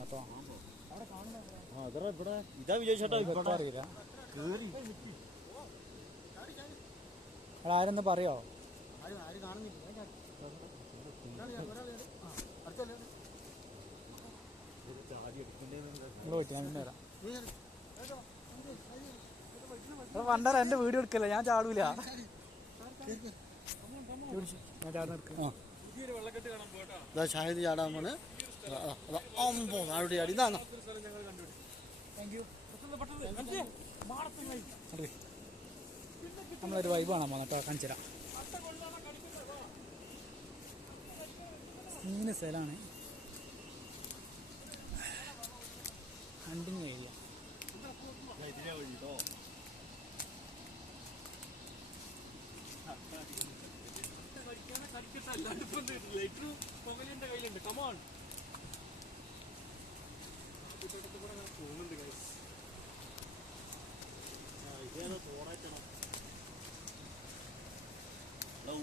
കേട്ടോ. ഇതാ വിജയിച്ചേട്ടാ അറിയില്ല. ആരെന്ന് പറയോ? വണ്ടറ എന്റെ വീഡിയോ എടുക്കല്ല, ഞാൻ ചാടൂല. ഷാഹിദ് ചാടാൻ പോണ്. അവിടെ ചാടി ഇതാണോ? നമ്മളൊരു വൈബ് കാണാൻ പോകുന്ന കേട്ടോ, കാണിച്ചു തരാം. ഇങ്ങനെ സ്ഥലമാണ്, ഹണ്ടിങ് ഏരിയ.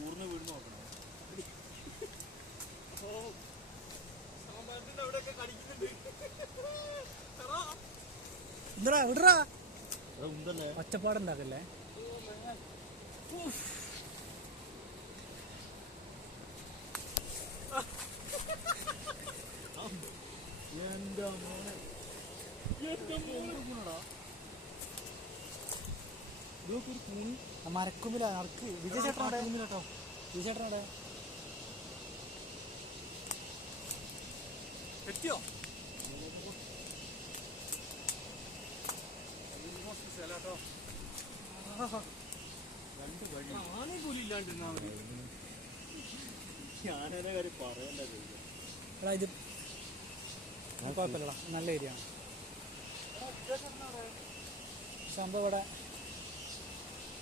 ഊർന്ന് വീട് നോക്കണം. ഒച്ചപ്പാടുണ്ടാക്കല്ലേ. എന്താ മോനെ, മരക്കുമ്പില നടക്ക്. വിജയ് ചേട്ടനോടെ, വിജയ് ചേട്ടനോടെ എത്തിയോ? ആനയും പോലും ഇല്ലാണ്ടിരുന്നാ മതി. ആനേനെ കാര്യം പറയണ്ട. ഇത് കുഴപ്പമില്ലടാ, നല്ല ഏരിയ ആണ്. സംഭവം ഇവിടെ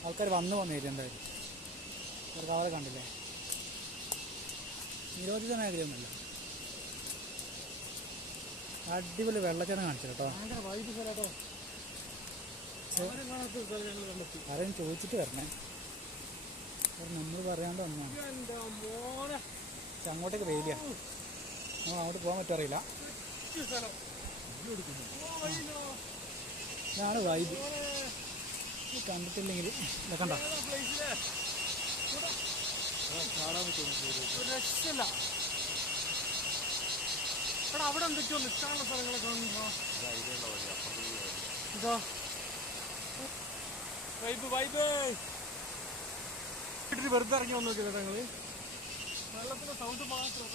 ആൾക്കാർ വന്നു പോകുന്ന ഏരിയ എന്തായാലും. ഇവർക്ക് അവരെ കണ്ടില്ലേ, നിരോധിത മേഖലയൊന്നുമില്ല. അടിപൊളി വെള്ളച്ചാട്ടം കാണിച്ചു കേട്ടോ. ആരെയും ചോദിച്ചിട്ട് വരണേ, നമ്മൾ പറയാണ്ട് വന്നാണ്. പക്ഷെ അങ്ങോട്ടേക്ക് വെയിലാ, നമ്മൾ അങ്ങോട്ട് പോകാൻ പറ്ററിയില്ല. ഇതാണ് വൈബ്. കണ്ടിട്ടില്ലെങ്കിൽ കണ്ടോ, രക്ഷയില്ല. എടാ അവിടെ എന്തൊക്കെയോ നിൽക്കാനുള്ള സ്ഥലങ്ങളൊക്കെ കാണുമ്പോ ഇതോ വൈബ് വൈബ്. വീട്ടിൽ വെറുതെ ഇറങ്ങി വന്നു നോക്കിയത് ഞങ്ങള്. വെള്ളത്തിന്റെ സൗണ്ട് മാത്രം.